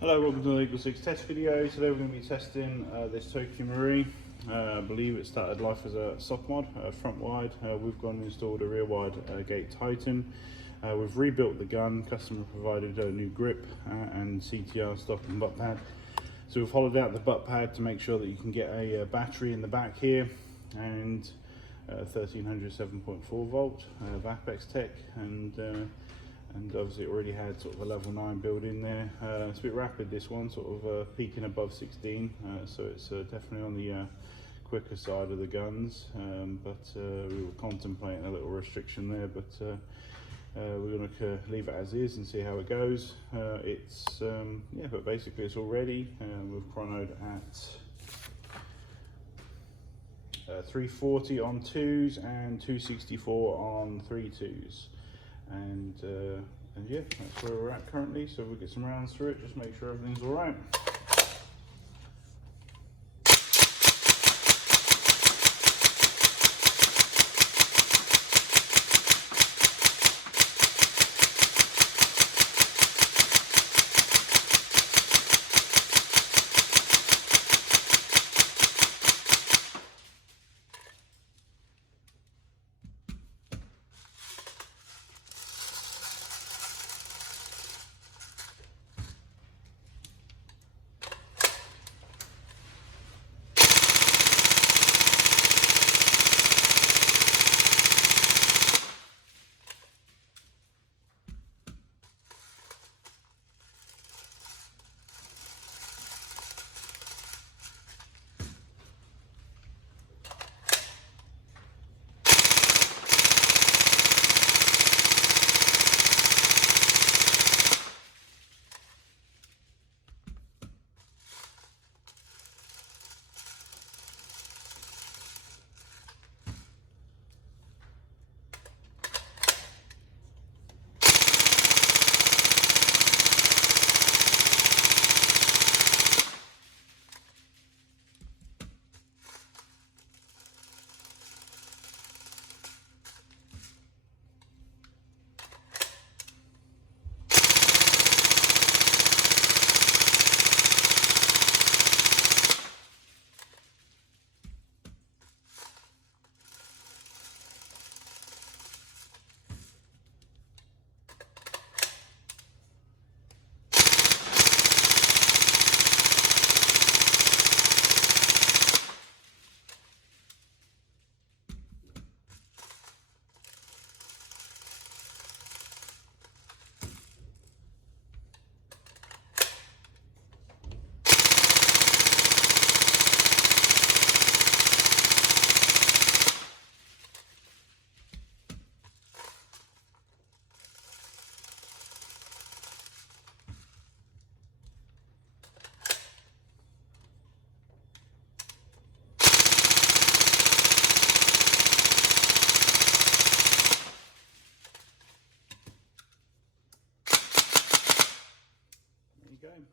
Hello, welcome to the Legal 6 test video. Today we're going to be testing this Tokyo Marui. I believe it started life as a soft mod, front wide. We've gone and installed a rear wide gate Titan. We've rebuilt the gun, customer provided a new grip and CTR stock and butt pad. So we've hollowed out the butt pad to make sure that you can get a battery in the back here, and 1300 7.4 volt Vapex tech, and obviously it already had sort of a level 9 build in there. It's a bit rapid, this one, sort of peaking above 16, so it's definitely on the quicker side of the guns, but we were contemplating a little restriction there, but we're going to leave it as is and see how it goes. Yeah, but basically it's all ready. We've chronoed at 340 on 2s and 264 on 3.2s. And yeah, that's where we're at currently. So we'll get some rounds through it, just make sure everything's all right.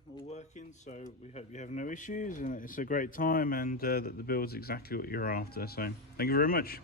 All working, so we hope you have no issues and it's a great time, and that the build's exactly what you're after. So thank you very much.